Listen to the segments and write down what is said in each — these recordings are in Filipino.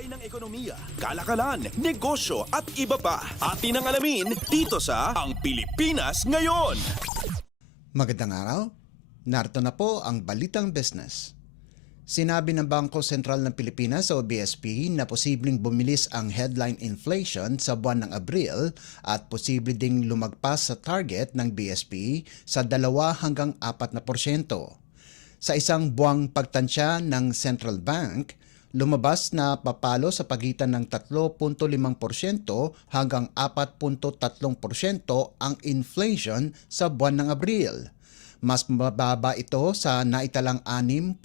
Lagay ng ekonomiya, kalakalan, negosyo at iba pa. Atin ang alamin dito sa Ang Pilipinas Ngayon. Magandang araw. Narito na po ang Balitang Business. Sinabi ng Bangko Sentral ng Pilipinas o BSP na posibleng bumilis ang headline inflation sa buwan ng Abril at posible ding lumagpas sa target ng BSP sa 2 hanggang 4%. Sa isang buwang pagtansya ng Central Bank, lumabas na papalo sa pagitan ng 3.5% hanggang 4.3% ang inflation sa buwan ng Abril. Mas mababa ito sa naitalang 6.6%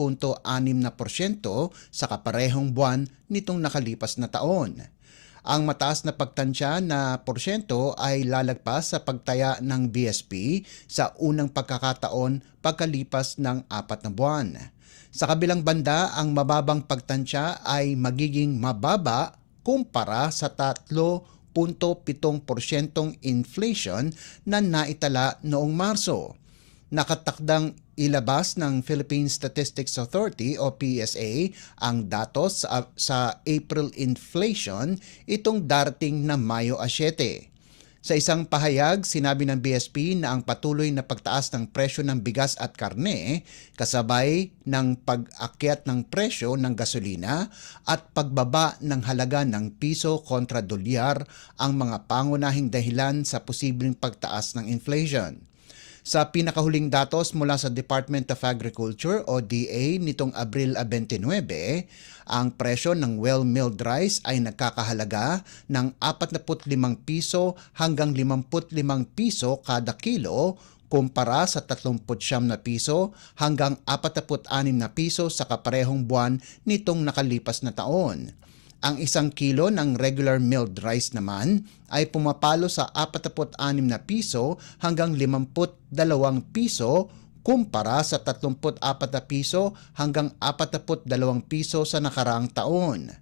sa kaparehong buwan nitong nakalipas na taon. Ang mataas na pagtansya na porsyento ay lalagpas sa pagtaya ng BSP sa unang pagkakataon pagkalipas ng 4 na buwan. Sa kabilang banda, ang mababang pagtansya ay magiging mababa kumpara sa 3.7% inflation na naitala noong Marso. Nakatakdang ilabas ng Philippine Statistics Authority o PSA ang datos sa April inflation itong darating na Mayo 7. Sa isang pahayag, sinabi ng BSP na ang patuloy na pagtaas ng presyo ng bigas at karne kasabay ng pag-akyat ng presyo ng gasolina at pagbaba ng halaga ng piso kontra dolyar ang mga pangunahing dahilan sa posibleng pagtaas ng inflation. Sa pinakahuling datos mula sa Department of Agriculture o DA nitong Abril 29, ang presyo ng well-milled rice ay nagkakahalaga ng 45 piso hanggang 55 piso kada kilo kumpara sa 39 na piso hanggang 46 na piso sa kaparehong buwan nitong nakalipas na taon. Ang 1 kilo ng regular milled rice naman ay pumapalo sa 46 na piso hanggang 52 piso kumpara sa 34 na piso hanggang 42 piso sa nakaraang taon.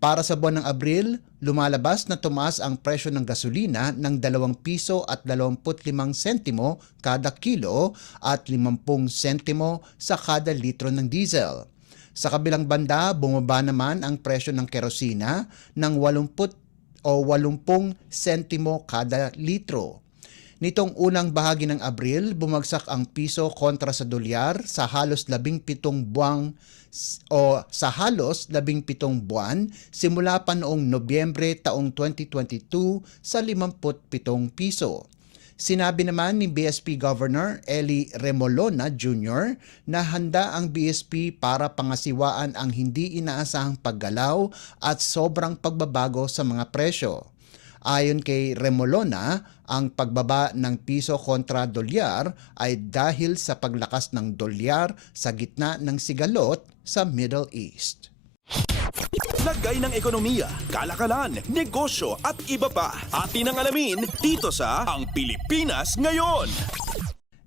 Para sa buwan ng Abril, lumalabas na tumaas ang presyo ng gasolina ng 2 piso at 25 sentimo kada kilo at 50 sentimo sa kada litro ng diesel. Sa kabilang banda, bumaba naman ang presyo ng kerosina ng 80 sentimo kada litro. Nitong unang bahagi ng Abril, bumagsak ang piso kontra sa dolyar sa halos 17 buwan simula pa noong Nobyembre taong 2022 sa 57 piso. Sinabi naman ni BSP Governor Eli Remolona Jr. na handa ang BSP para pangasiwaan ang hindi inaasahang paggalaw at sobrang pagbabago sa mga presyo. Ayon kay Remolona, ang pagbaba ng piso kontra dolyar ay dahil sa paglakas ng dolyar sa gitna ng sigalot sa Middle East. Lagay ng ekonomiya, kalakalan, negosyo at iba pa. Atin ang alamin dito sa Ang Pilipinas Ngayon.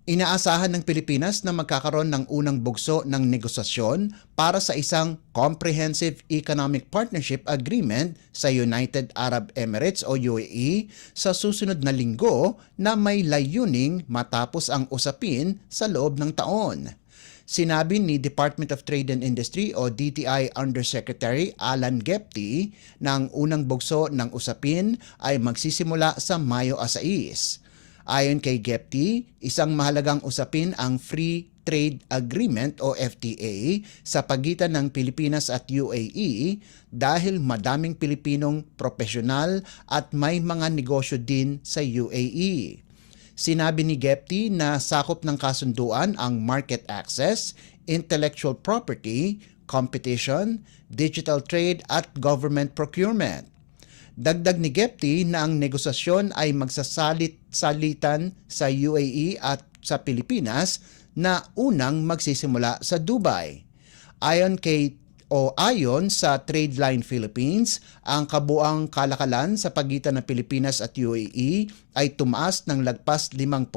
Inaasahan ng Pilipinas na magkakaroon ng unang bugso ng negosasyon para sa isang Comprehensive Economic Partnership Agreement sa United Arab Emirates o UAE sa susunod na linggo na may layuning matapos ang usapin sa loob ng taon. Sinabi ni Department of Trade and Industry o DTI Undersecretary Alan Gepti na ang unang bugso ng usapin ay magsisimula sa Mayo 6. Ayon kay Gepti, isang mahalagang usapin ang Free Trade Agreement o FTA sa pagitan ng Pilipinas at UAE dahil madaming Pilipinong profesional at may mga negosyo din sa UAE. Sinabi ni Gepti na sakop ng kasunduan ang market access, intellectual property, competition, digital trade at government procurement. Dagdag ni Gepti na ang negosasyon ay magsasalit-salitan sa UAE at sa Pilipinas na unang magsisimula sa Dubai. Ayon sa Tradeline Philippines, ang kabuang kalakalan sa pagitan ng Pilipinas at UAE ay tumaas ng lagpas 5%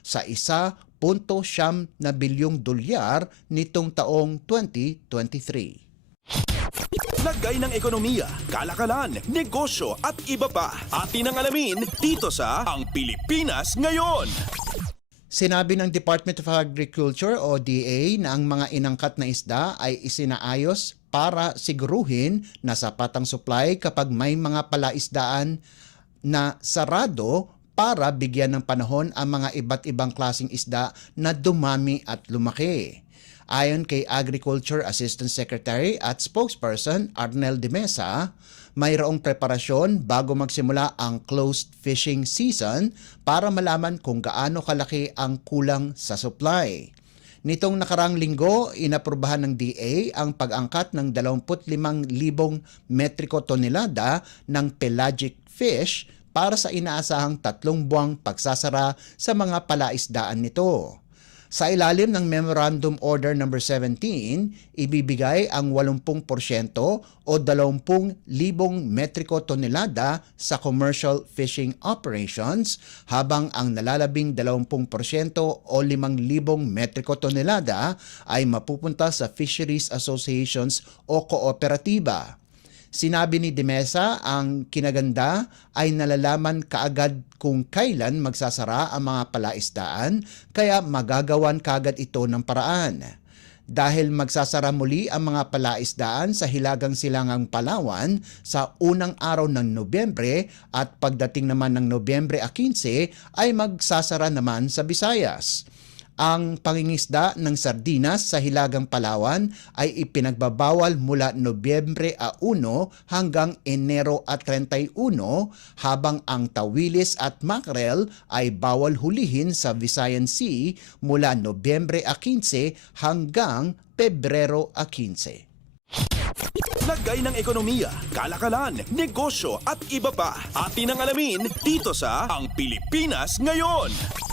sa 1.9 bilyong dolyar nitong taong 2023. Lagay ng ekonomiya, kalakalan, negosyo at iba pa. Atin ang alamin dito sa Ang Pilipinas Ngayon. Sinabi ng Department of Agriculture o DA na ang mga inangkat na isda ay isinaayos para siguruhin na sapat ang supply kapag may mga palaisdaan na sarado para bigyan ng panahon ang mga iba't ibang klaseng isda na dumami at lumaki. Ayon kay Agriculture Assistant Secretary at Spokesperson Arnel de Mesa, mayroong preparasyon bago magsimula ang closed fishing season para malaman kung gaano kalaki ang kulang sa supply. Nitong nakarang linggo, inaprubahan ng DA ang pag-angkat ng 25,000 metriko tonelada ng pelagic fish para sa inaasahang 3 buwang pagsasara sa mga palaisdaan nito. Sa ilalim ng Memorandum Order No. 17, ibibigay ang 80% o 20,000 metriko tonelada sa commercial fishing operations habang ang nalalabing 20% o 5,000 metriko tonelada ay mapupunta sa fisheries associations o kooperatiba. Sinabi ni De Mesa ang kinaganda ay nalalaman kaagad kung kailan magsasara ang mga palaisdaan kaya magagawan kaagad ito ng paraan. Dahil magsasara muli ang mga palaisdaan sa Hilagang Silangang Palawan sa unang araw ng Nobyembre at pagdating naman ng Nobyembre 15 ay magsasara naman sa Visayas. Ang pangingisda ng sardinas sa Hilagang Palawan ay ipinagbabawal mula Nobyembre 1 hanggang Enero 31 habang ang tawilis at makrel ay bawal hulihin sa Visayan Sea mula Nobyembre 15 hanggang Pebrero 15. Lagay ng ekonomiya, kalakalan, negosyo at iba pa. Atin ang alamin dito sa Ang Pilipinas Ngayon.